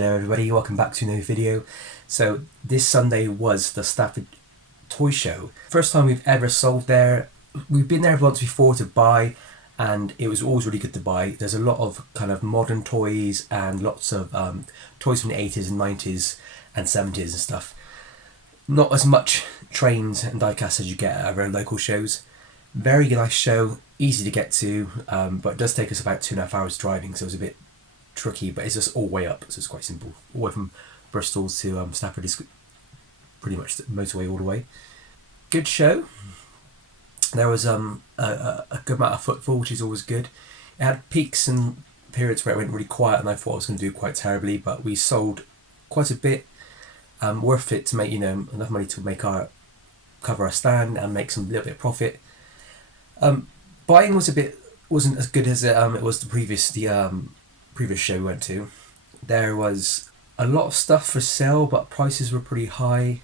Hello everybody, welcome back to a new video. So this Sunday was the Stafford Toy Show. First time we've ever sold there. We've been there once before to buy and it was always really good to buy. There's a lot of kind of modern toys and lots of toys from the 80s and 90s and 70s and stuff. Not as much trains and diecast as you get at our local shows. Very nice show, easy to get to, but it does take us about 2.5 hours driving, so it was a bit tricky, but it's just all way up, so it's quite simple. All the way from Bristol to Stafford is pretty much the motorway all the way. Good show. There was a good amount of footfall, which is always good. It had peaks and periods where it went really quiet and I thought I was going to do quite terribly, but we sold quite a bit. Worth it to make, enough money to make cover our stand and make some little bit of profit. Buying wasn't as good as it was the previous show we went to. There was a lot of stuff for sale, but prices were pretty high.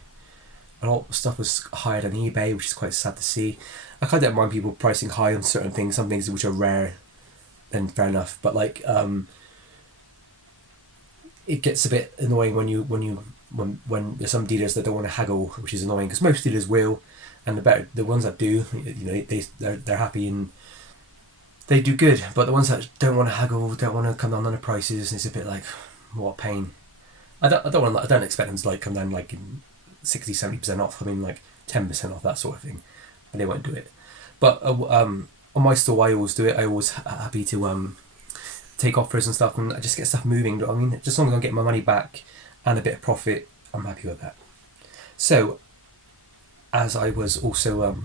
A lot of stuff was higher than eBay, which is quite sad to see. I kind of don't mind people pricing high on certain things. Some things which are rare, then fair enough. But like, it gets a bit annoying when there's some dealers that don't want to haggle, which is annoying because most dealers will, and the ones that do, they're happy and they do good. But the ones that don't want to haggle, don't want to come down on the prices, it's a bit like, what a pain. I don't expect them to like come down like 60-70% off. I mean like 10% off, that sort of thing, but they won't do it. But on my store, I always do it. I always happy to take offers and stuff, and I just get stuff moving. I mean, just as long as I get my money back and a bit of profit, I'm happy with that. So, as I was also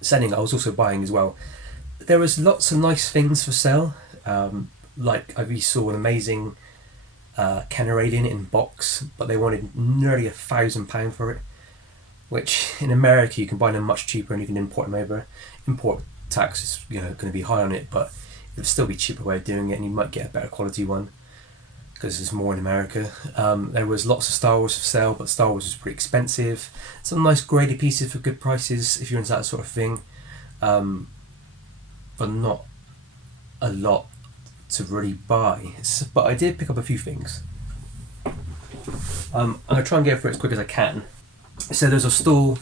selling, I was also buying as well. There was lots of nice things for sale. Like I saw an amazing Kenneradian in box, but they wanted nearly £1,000 for it, which in America you can buy them much cheaper and you can import them over. Import tax is going to be high on it, but it would still be a cheaper way of doing it, and you might get a better quality one because there's more in America. There was lots of Star Wars for sale, but Star Wars was pretty expensive. Some nice graded pieces for good prices if you're into that sort of thing, but not a lot to really buy. But I did pick up a few things. I'm going to try and get through it as quick as I can. So there's a stall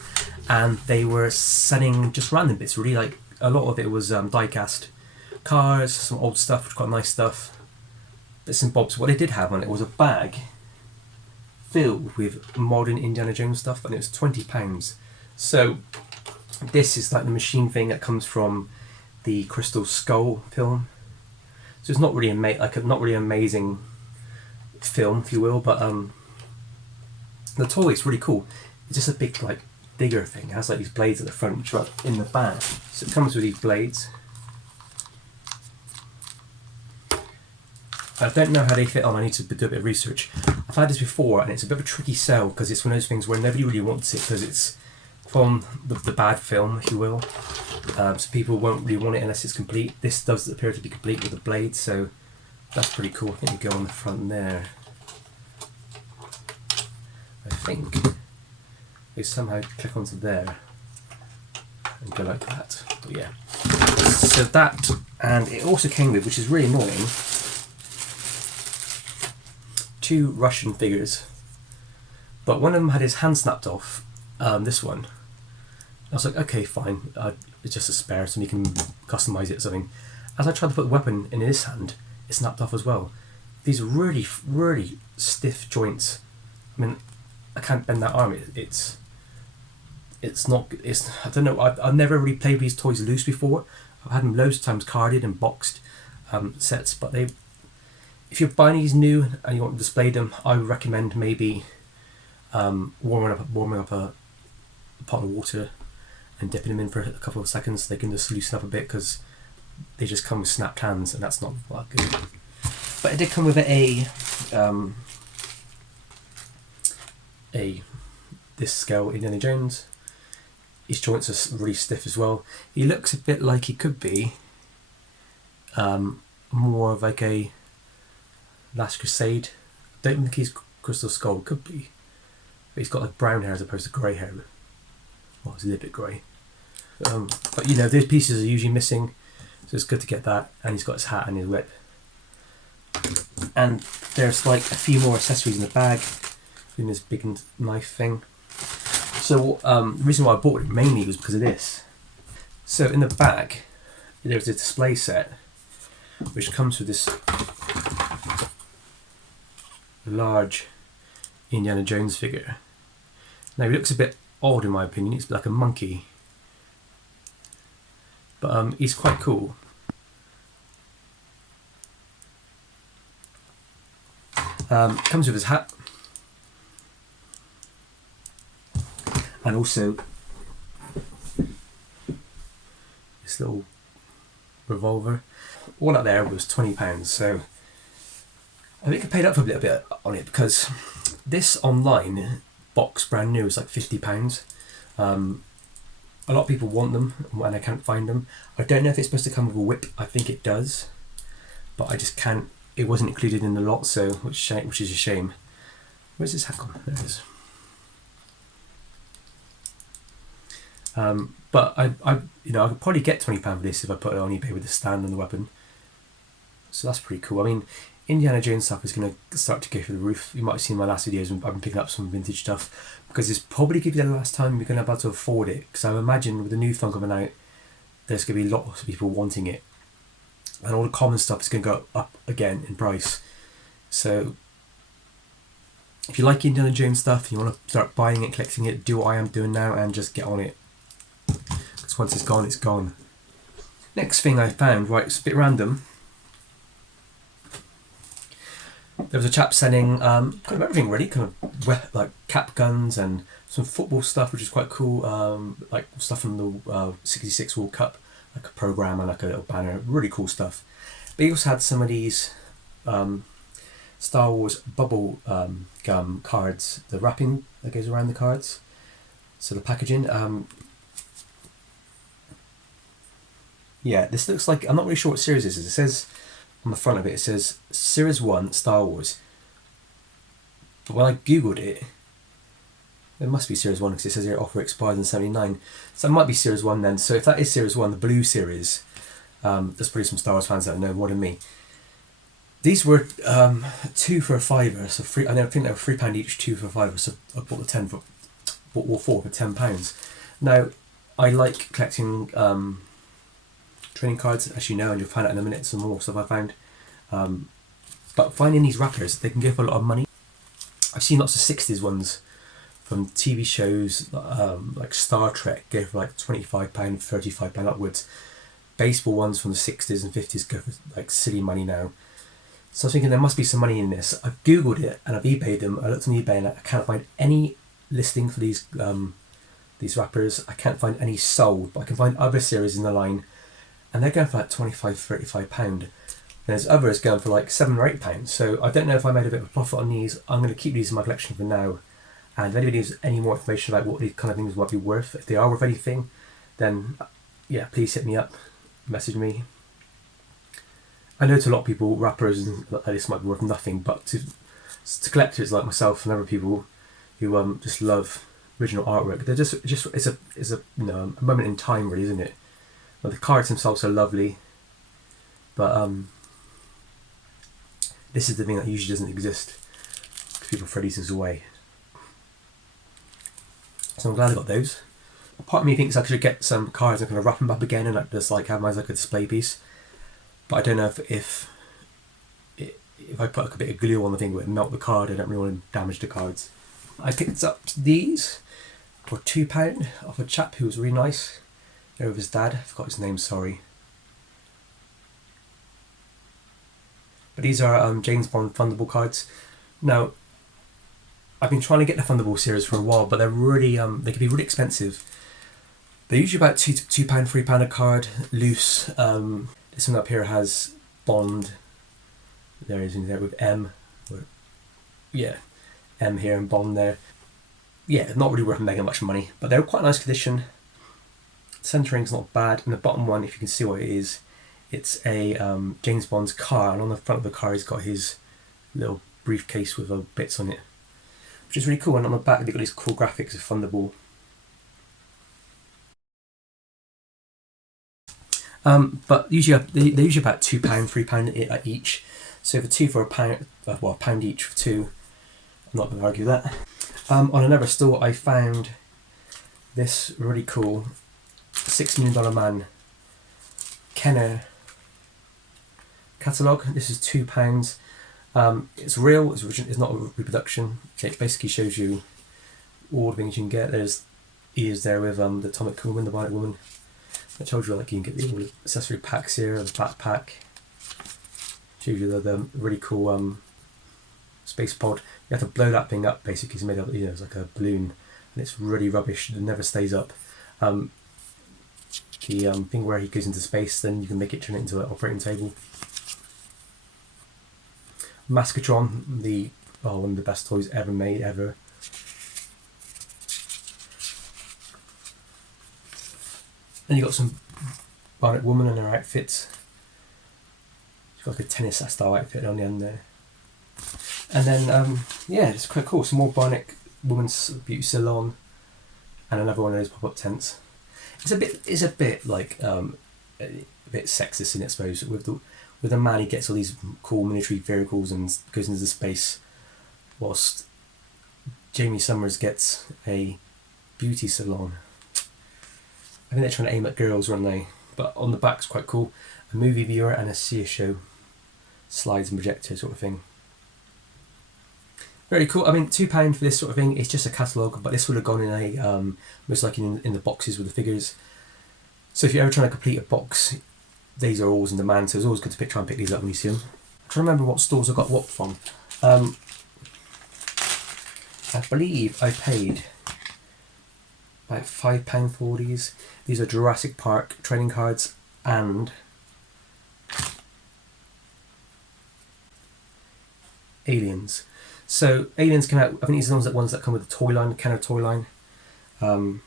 and they were selling just random bits really, like a lot of it was die-cast cars, some old stuff, which is quite nice stuff, bits and bobs. What they did have on it was a bag filled with modern Indiana Jones stuff, and it was £20. So this is like the machine thing that comes from the Crystal Skull film. So it's not really not really amazing film, if you will, but the toy is really cool. It's just a big digger thing. It has like these blades at the front which are in the bag. So it comes with these blades. I don't know how they fit on. I need to do a bit of research. I've had this before and it's a bit of a tricky sell because it's one of those things where nobody really wants it because it's from the bad film, if you will. So people won't really want it unless it's complete. This does appear to be complete with the blade, so that's pretty cool. I think you go on the front there. I think you somehow click onto there and go like that. But yeah. So that, and it also came with, which is really annoying, 2 Russian figures. But one of them had his hand snapped off. This one. I was like, okay, fine. It's just a spare, so you can customize it or something. As I tried to put the weapon in his hand, it snapped off as well. These are really, really stiff joints. I mean, I can't bend that arm. It's not. I don't know. I've never really played with these toys loose before. I've had them loads of times carded and boxed sets, but if you're buying these new and you want to display them, I would recommend maybe warming up a pot of water and dipping them in for a couple of seconds. They can just loosen up a bit because they just come with snapped hands, and that's not that good. But it did come with this scale Indiana Jones. His joints are really stiff as well. He looks a bit like he could be more of like a Last Crusade. Don't think he's Crystal Skull, could be. But he's got like brown hair as opposed to grey hair. Well, it's a little bit grey. But those pieces are usually missing, so it's good to get that. And he's got his hat and his whip. And there's like a few more accessories in the bag in this big knife thing. So the reason why I bought it mainly was because of this. So in the bag, there's a display set which comes with this large Indiana Jones figure. Now he looks a bit odd in my opinion, it's like a monkey. But he's quite cool. Comes with his hat. And also this little revolver. All out there was £20, so I think I paid up for a little bit on it because this online box brand new is like £50. A lot of people want them and I can't find them. I don't know if it's supposed to come with a whip. I think it does, but I just can't. It wasn't included in the lot, so which is a shame. Where's this hat gone? There it is. But I could probably get £20 for this if I put it on eBay with the stand and the weapon. So that's pretty cool. I mean, Indiana Jones stuff is going to start to go through the roof. You might have seen my last videos. I've been picking up some vintage stuff because it's probably going to be the last time we're going to be able to afford it. Because I imagine with the new film coming out, there's going to be lots of people wanting it, and all the common stuff is going to go up again in price. So if you like Indiana Jones stuff, you want to start buying it, collecting it, do what I am doing now, and just get on it. Because once it's gone, it's gone. Next thing I found, right, it's a bit random. There was a chap selling kind of everything really, kind of like cap guns and some football stuff, which is quite cool, like stuff from the 66 World Cup, like a programme and like a little banner, really cool stuff. But he also had some of these Star Wars bubble gum cards, the wrapping that goes around the cards, so the packaging. Yeah, this looks like, I'm not really sure what series this is. It says on the front of it, it says Series 1 Star Wars. But when I googled it, it must be Series 1 because it says your offer expires in 79. So it might be Series 1 then. So if that is Series 1, the blue series, there's probably some Star Wars fans that know more than me. These were 2 for a £5, so free. I think they were £3 each, 2 for a £5. So I bought bought all 4 for £10. Now, I like collecting trading cards, as you know, and you'll find out in a minute some more stuff I found. But finding these wrappers, they can go for a lot of money. I've seen lots of 60s ones from TV shows like Star Trek go for like £25, £35 upwards. Baseball ones from the 60s and 50s go for like silly money now. So I was thinking there must be some money in this. I've googled it and I've eBayed them. I looked on eBay and I can't find any listing for these wrappers. I can't find any sold, but I can find other series in the line, and they're going for like £25, £35. There's others going for like £7 or £8. So I don't know if I made a bit of a profit on these. I'm going to keep these in my collection for now. And if anybody has any more information about what these kind of things might be worth, if they are worth anything, then yeah, please hit me up, message me. I know to a lot of people, rappers and like this might be worth nothing, but to collectors like myself and other people who just love original artwork, they're just it's a a moment in time, really, isn't it? Well, the cards themselves are lovely, but this is the thing that usually doesn't exist because people throw these things away. So I'm glad I got those. Part of me thinks I should get some cards and kind of wrap them up again and like just like have them as like a display piece. But I don't know if I put like a bit of glue on the thing, it would melt the card. I don't really want to damage the cards. I picked up these for £2 off a chap who was really nice. There with his dad. I forgot his name, sorry. But these are James Bond Fundable cards. Now, I've been trying to get the Fundable series for a while, but they're really they can be really expensive. They're usually about £2, £3 a card, loose. This one up here has Bond. There is in there with M. Yeah, M here and Bond there. Yeah, not really worth mega much money, but they're quite nice condition. Centering's not bad, and the bottom one, if you can see what it is, it's a James Bond's car, and on the front of the car he's got his little briefcase with bits on it, which is really cool. And on the back they've got these cool graphics of Fundable. But usually they're usually about £2, £3 each. So for two for a pound, well, a pound each for two. I'm not going to argue that. On another store, I found this really cool $6 Million Man Kenner catalogue. This is £2. It's real. It's not a reproduction. It basically shows you all the things you can get. He is there with the Atomic Woman, the Bionic Woman. I told you, like, you can get all the accessory packs here, the backpack. Shows you the really cool space pod. You have to blow that thing up. Basically, it's made up. It's like a balloon, and it's really rubbish. It never stays up. The thing where he goes into space, then you can make it turn it into an operating table. Mascotron, one of the best toys ever made ever. Then you got some Bionic Woman and her outfits. She's got like a tennis style outfit on the end there. And then it's quite cool. Some more Bionic Woman's beauty salon, and another one of those pop-up tents. It's a bit like a bit sexist in it, I suppose. With the man, he gets all these cool military vehicles and goes into space, whilst Jamie Summers gets a beauty salon. I think they're trying to aim at girls, aren't they? But on the back's quite cool. A movie viewer and a seer show. Slides and projector sort of thing. Very cool. I mean, £2 for this sort of thing. It's just a catalogue, but this would have gone in a most likely in the boxes with the figures. So if you're ever trying to complete a box, these are always in demand. So it's always good to try and pick these up when you see them. I'm trying to remember what stores I got what from. I believe I paid about £5 for these. These are Jurassic Park trading cards and Aliens. So Aliens came out, I think these are the ones that come with the toy line, the Kenner toy line. They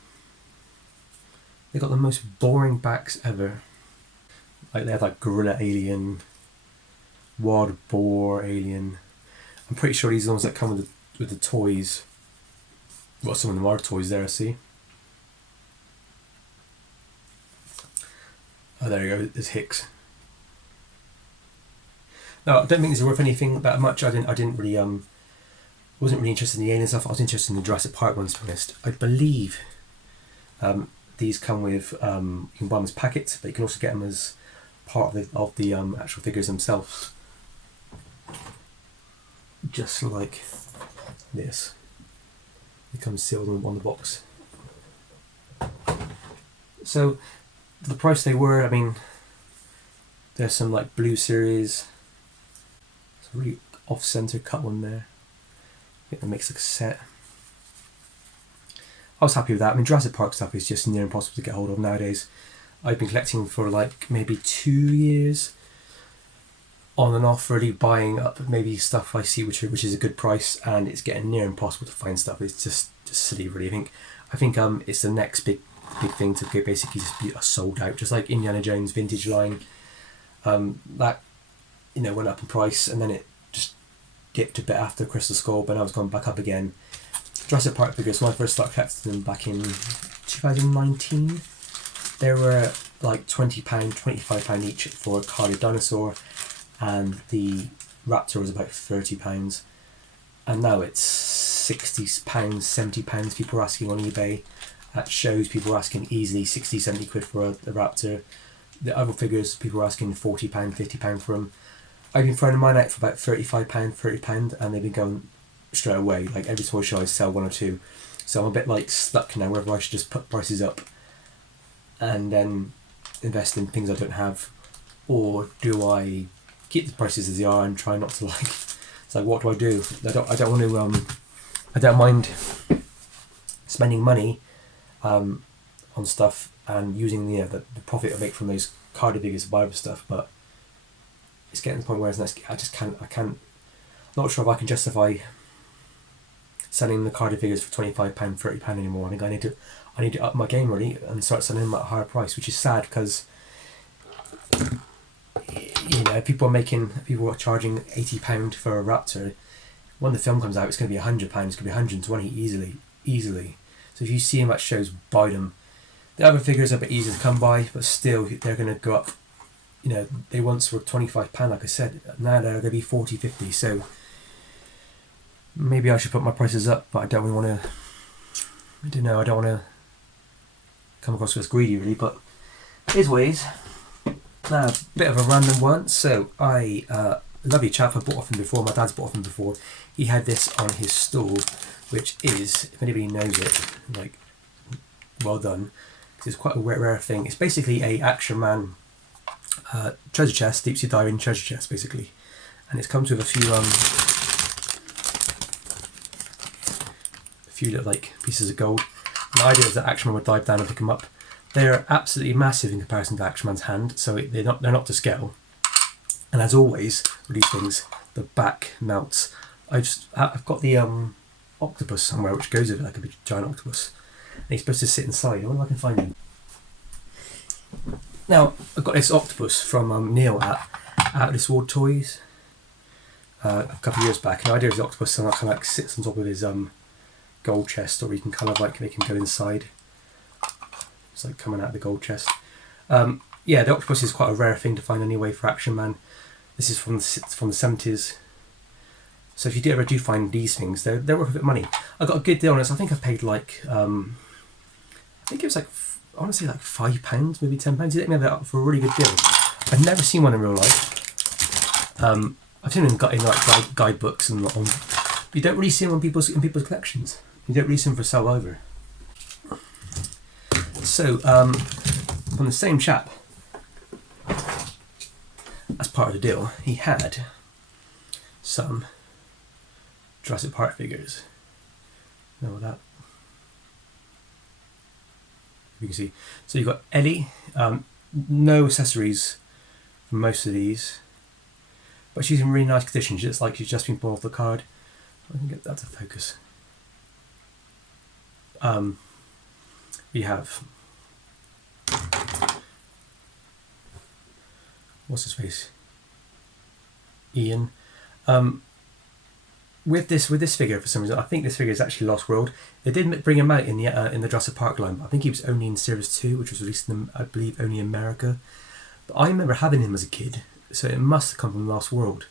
got the most boring backs ever. Like they have like Gorilla Alien, Wild Boar Alien. I'm pretty sure these are the ones that come with the toys. Well, some of them are toys there, I see. Oh, there you go, there's Hicks. No, I don't think these are worth anything that much. I didn't really wasn't really interested in the alien stuff. I was interested in the Jurassic Park ones, to be honest. I believe these come with you can buy them as packets, but you can also get them as part of the actual figures themselves. Just like this. It comes sealed on the box. So the price they were, I mean, there's some like blue series. It's a really off-center cut one there. I think that makes like a set. I was happy with that. I mean, Jurassic Park stuff is just near impossible to get hold of nowadays. I've been collecting for like maybe 2 years, on and off, really buying up maybe stuff I see which is a good price, and it's getting near impossible to find stuff. It's just silly, really. I think it's the next big thing to get, basically just be sold out, just like Indiana Jones vintage line. That went up in price, and then it just dipped a bit after Crystal Skull, but now it's gone back up again. Jurassic Park figures, when I first started collecting them back in 2019, they were like £20, £25 each for a carded dinosaur, and the Raptor was about £30, and now it's £60, £70. People are asking on eBay. At shows, people are asking easily 60, 70 quid for the Raptor. The other figures, people are asking £40, £50 for them. I've been throwing mine out for about £35, £30, and they've been going straight away. Like every toy show I sell one or two. So I'm a bit like stuck now, whether I should just put prices up and then invest in things I don't have, or do I keep the prices as they are and try not to like. It's like, what do I do? I don't want to. I don't mind spending money on stuff and using the profit I make from those carded figures to buy other stuff, but it's getting to the point where I just can't. Not sure if I can justify selling the carded figures for £25, £30 anymore. I think I need to up my game really and start selling them at a higher price, which is sad because people are charging £80 for a Raptor. When the film comes out, it's going to be £100. It's going to be £120 easily. So if you see them at shows, buy them. The other figures are a bit easier to come by, but still they're going to go up, you know, they once were £25, like I said. Now they're going to be 40, 50. So maybe I should put my prices up, but I don't really want to. I don't know. I don't want to come across as greedy, really. But here's ways. Now, a bit of a random one. So I lovely chap. I bought off him before. My dad's bought off him before. He had this on his stall, which is, if anybody knows it, like, well done. It's quite a rare thing. It's basically a Action Man treasure chest, deep sea diving treasure chest, basically, and it comes with a few little like pieces of gold. And the idea is that Action Man would dive down and pick them up. They are absolutely massive in comparison to Action Man's hand, so they're not to scale. And as always with these things, the back melts. I've got the octopus somewhere which goes with it, like a big giant octopus, and he's supposed to sit inside. I wonder if I can find him. Now, I've got this octopus from Neil at Stafford Toys a couple of years back. And the idea is the octopus kind of like sits on top of his gold chest, or you can kind of like make him go inside. It's like coming out of the gold chest. Yeah, the octopus is quite a rare thing to find anyway for Action Man. This is from the 70s. So if you ever do find these things, they're worth a bit of money. I got a good deal on this. I think I paid like, I think it was like, I want to say like £5, maybe £10. You let me have that for a really good deal. I've never seen one in real life. I've seen them in like guidebooks and on. You don't really see them in people's collections. You don't really see them for sale either. So from the same chap, as part of the deal, he had some Jurassic Park figures. Know that. You can see. So you've got Ellie. No accessories for most of these, but she's in really nice condition. She looks like she's just been pulled off the card. I can get that to focus. We have, what's his face? Ian. With this figure, for some reason, I think this figure is actually Lost World. They did bring him out in the Jurassic Park line, but I think he was only in Series 2, which was released in, I believe, only in America. But I remember having him as a kid, so it must have come from Lost World.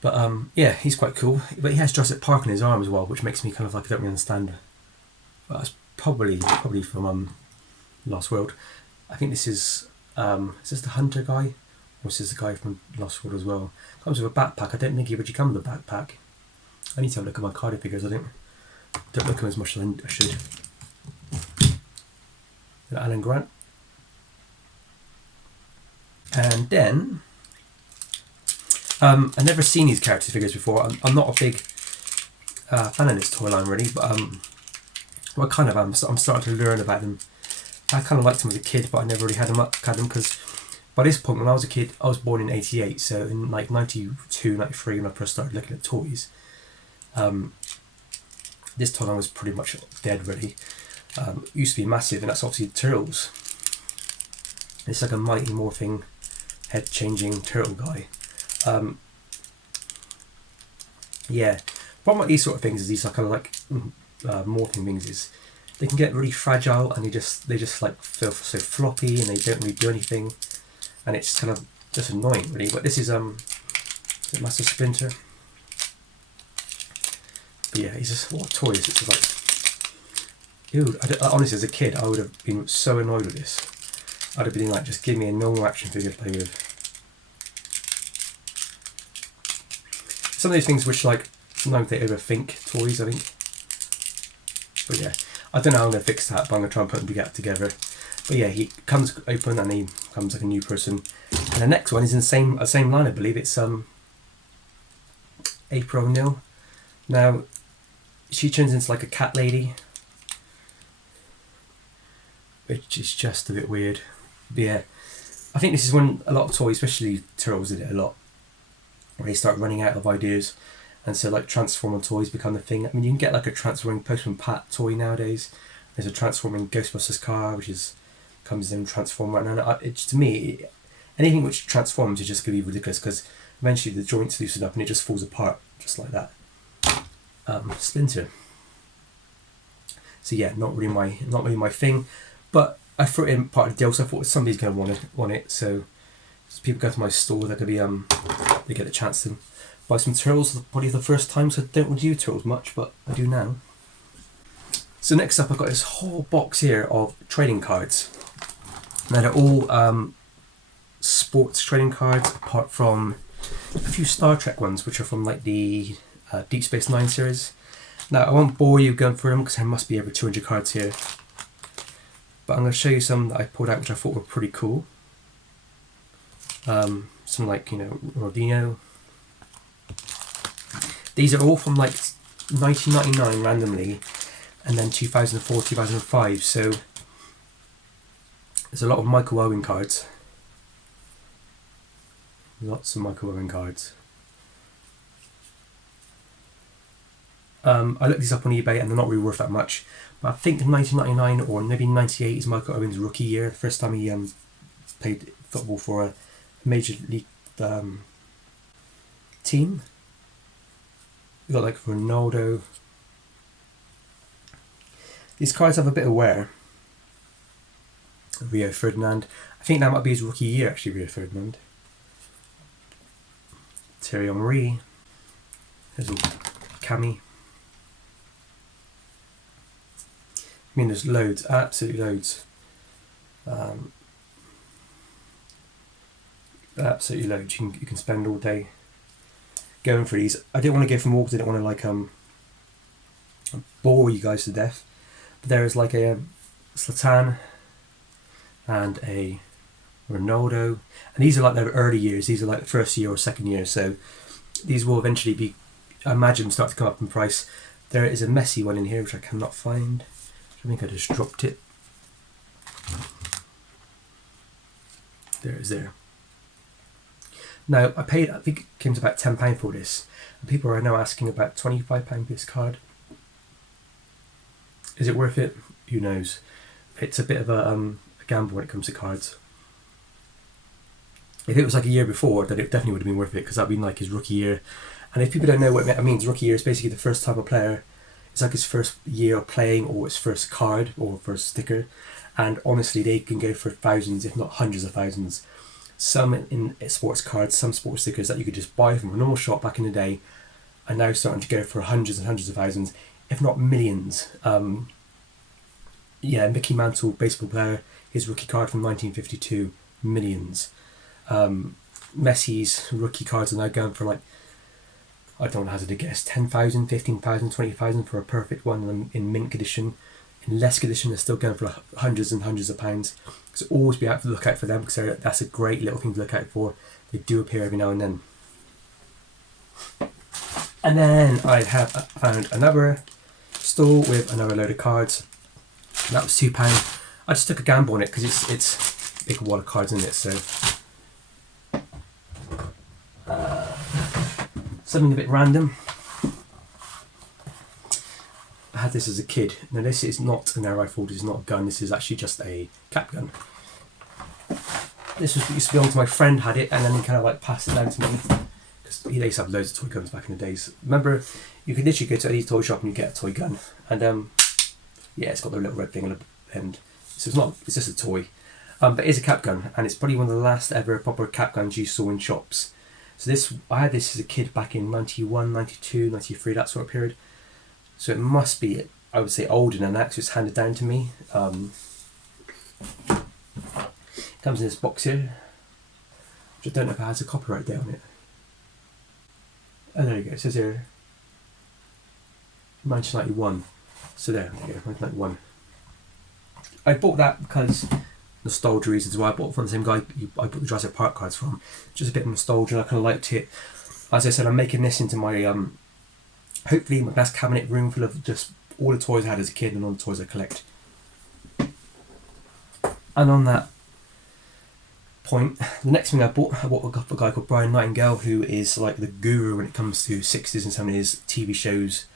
But yeah, he's quite cool. But he has Jurassic Park on his arm as well, which makes me kind of like, I don't really understand. But that's probably from Lost World. I think this is this the hunter guy? Or is this the guy from Lost World as well? Comes with a backpack. I don't think he would come with a backpack. I need to have a look at my card figures. I don't look at them as much as I should. Alan Grant. And then I've never seen these character figures before. I'm not a big fan of this toy line really, but well, I kind of am. I'm starting to learn about them. I kind of liked them as a kid, but I never really had them because by this point, when I was a kid, I was born in 88, so in like 92, 93, when I first started looking at toys, this toy line was pretty much dead really. It used to be massive, and that's obviously Turtles. It's like a mighty morphing, head-changing turtle guy. Yeah, problem with these sort of things is these are kind of like morphing things is they can get really fragile, and they just like feel so floppy, and they don't really do anything. And it's kind of just annoying really, but this is Master Splinter. But yeah, he's just, what a toy is it? It's like, ew, honestly as a kid I would have been so annoyed with this. I'd have been like, just give me a normal action figure to play with. Some of these things which like, sometimes they overthink toys, I think. But yeah, I don't know how I'm going to fix that, but I'm going to try and put them together. But yeah, he comes open and he comes like a new person. And the next one is in the same line, I believe. It's April O'Neil. Now, she turns into like a cat lady, which is just a bit weird. But yeah, I think this is when a lot of toys, especially Turtles, did it a lot, where they start running out of ideas. And so like Transformer toys become the thing. I mean, you can get like a transforming Postman Pat toy nowadays. There's a transforming Ghostbusters car, which comes in Transformer. And to me, anything which transforms is just going to be ridiculous, because eventually the joints loosen up and it just falls apart, just like that. Splinter. So yeah, not really my thing. But I threw it in part of the deal, so I thought somebody's going to want it. So people go to my store, they're going to be they get a chance to buy some turtles. Probably the first time, so I don't want to do turtles much, but I do now. So next up, I've got this whole box here of trading cards. Now they're all sports trading cards, apart from a few Star Trek ones, which are from like the Deep Space Nine series. Now I won't bore you going through them because there must be over 200 cards here. But I'm going to show you some that I pulled out which I thought were pretty cool. Some like, Rodino. These are all from like 1999 randomly, and then 2004, 2005. So there's a lot of Michael Owen cards. Lots of Michael Owen cards. I looked these up on eBay and they're not really worth that much. But I think 1999 or maybe 98 is Michael Owen's rookie year. The first time he played football for a major league team. We got like Ronaldo. These cards have a bit of wear. Rio Ferdinand. I think that might be his rookie year actually, Rio Ferdinand. Thierry Henry. There's a Cammy. I mean, there's loads, absolutely loads. Absolutely loads. You can spend all day going through these. I didn't want to go from all because I didn't want to bore you guys to death. But there is like a Zlatan and a Ronaldo, and these are like their early years. These are like the first year or second year. So these will eventually be, I imagine, start to come up in price. There is a Messi one in here which I cannot find. I think I just dropped it. There it is there. Now I paid, I think it came to about £10 for this. And people are now asking about £25 for this card. Is it worth it? Who knows? It's a bit of a gamble when it comes to cards. If it was like a year before, then it definitely would have been worth it because that would be like his rookie year. And if people don't know what it means, rookie year is basically the first time a player, it's like his first year of playing or his first card or first sticker. And honestly, they can go for thousands, if not hundreds of thousands. Some in sports cards, some sports stickers that you could just buy from a normal shop back in the day are now starting to go for hundreds and hundreds of thousands, if not millions. Mickey Mantle, baseball player, his rookie card from 1952, millions. Messi's rookie cards are now going for like, I don't know how to guess, 10,000, 15,000, 20,000 for a perfect one in mint condition. In less condition, they're still going for like hundreds and hundreds of pounds. So always be out to look out for them because that's a great little thing to look out for. They do appear every now and then. And then I have found another store with another load of cards. And that was £2. I just took a gamble on it because it's a big wad of cards in it. So something a bit random. I had this as a kid. Now this is not an air rifle, this is not a gun, this is actually just a cap gun. This used to belong to my friend, had it, and then he kind of like passed it down to me. Because he used to have loads of toy guns back in the days. Remember, you could literally go to any toy shop and you get a toy gun. And it's got the little red thing on the end. So it's just a toy. But it is a cap gun, and it's probably one of the last ever proper cap guns you saw in shops. So I had this as a kid back in 91, 92, 93, that sort of period. So it must be, I would say, older than that, because it's handed down to me. It comes in this box here, which I don't know if it has a copyright date on it. Oh, there you go, it says here, 1991. So there you go, 1991. I bought that because nostalgia reasons why. I bought it from the same guy I bought the Jurassic Park cards from. Just a bit of nostalgia, I kind of liked it. As I said, I'm making this into my, hopefully my best cabinet room full of just all the toys I had as a kid and all the toys I collect. And on that point, the next thing I bought a guy called Brian Nightingale, who is like the guru when it comes to 60s and 70s TV shows,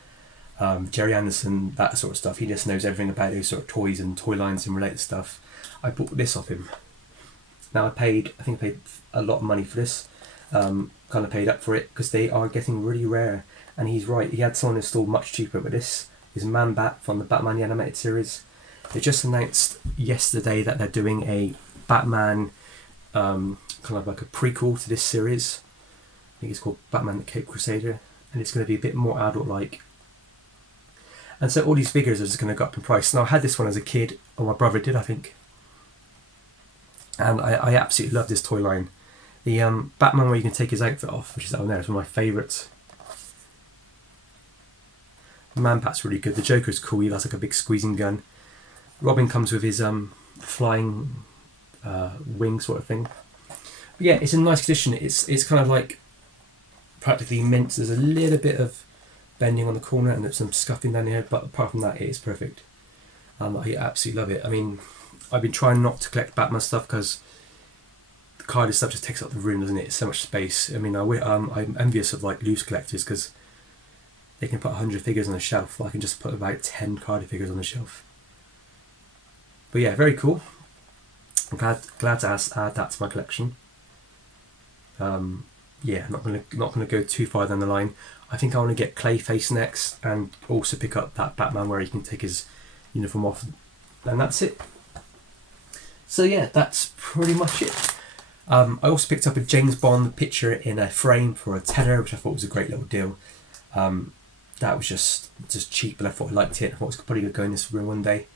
Jerry Anderson, that sort of stuff. He just knows everything about those sort of toys and toy lines and related stuff. I bought this off him. Now I think I paid a lot of money for this. Kind of paid up for it because they are getting really rare. And he's right, he had someone installed much cheaper, but this is Man Bat from the Batman the Animated Series. They just announced yesterday that they're doing a Batman, kind of like a prequel to this series. I think it's called Batman the Cape Crusader, and it's going to be a bit more adult-like. And so all these figures are just going to go up in price. Now, I had this one as a kid, or my brother did, I think. And I absolutely love this toy line. The Batman where you can take his outfit off, which is down there, is one of my favourites. The Man-Bat's really good. The Joker's cool, he has like a big squeezing gun. Robin comes with his flying wing sort of thing. But yeah, it's in nice condition. It's kind of like practically mint. There's a little bit of bending on the corner and there's some scuffing down the head, but apart from that, it is perfect. I absolutely love it. I mean, I've been trying not to collect Batman stuff because the carded stuff just takes up the room, doesn't it? It's so much space. I mean, I'm envious of like loose collectors because they can put 100 figures on a shelf. I can just put about 10 carded figures on the shelf. But yeah, very cool. I'm glad to add that to my collection. Yeah, not gonna go too far down the line. I think I want to get Clayface next, and also pick up that Batman where he can take his uniform off, and that's it. So yeah, that's pretty much it. I also picked up a James Bond picture in a frame for £10, which I thought was a great little deal. That was just cheap, but I thought I liked it. I thought it was probably going to go in this room one day.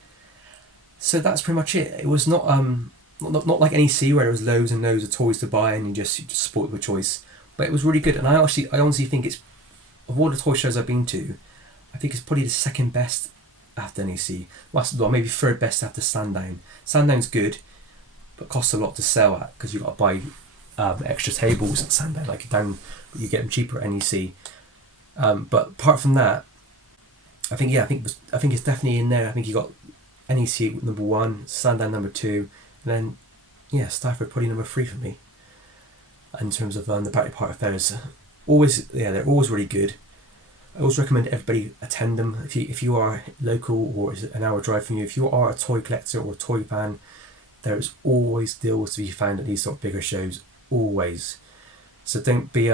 So that's pretty much it. It was not like NEC where there was loads and loads of toys to buy and you just sport your choice. But it was really good, and I honestly think it's, of all the toy shows I've been to, I think it's probably the second best after NEC. Well, maybe third best after Sandown. Sandown's good, but costs a lot to sell at because you've got to buy extra tables at Sandown. Like you get them cheaper at NEC. But apart from that, I think it's definitely in there. I think you got NEC number 1, Sandown number 2, and then yeah, Stafford probably number 3 for me. In terms of the Battery Park affairs, they're always really good. I always recommend everybody attend them. If you are local or is an hour drive from you, if you are a toy collector or a toy fan, there's always deals to be found at these sort of bigger shows. Always. So don't be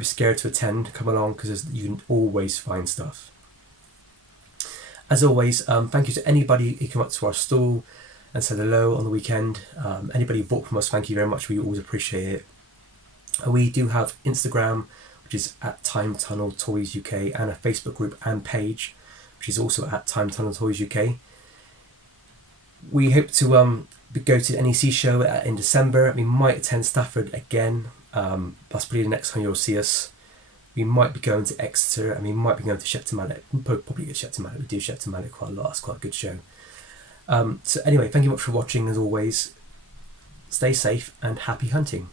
scared to attend. Come along because you can always find stuff. As always, thank you to anybody who came up to our stall and said hello on the weekend. Anybody who bought from us, thank you very much. We always appreciate it. We do have Instagram, which is at Time Tunnel Toys UK, and a Facebook group and page, which is also at Time Tunnel Toys UK. We hope to go to the NEC show in December. We might attend Stafford again. That's probably the next time you'll see us. We might be going to Exeter, and we might be going to Shepton Mallet. We'll probably go to Shepton Mallet. We do Shepton Mallet quite a lot. It's quite a good show. So anyway, thank you much for watching as always. Stay safe and happy hunting.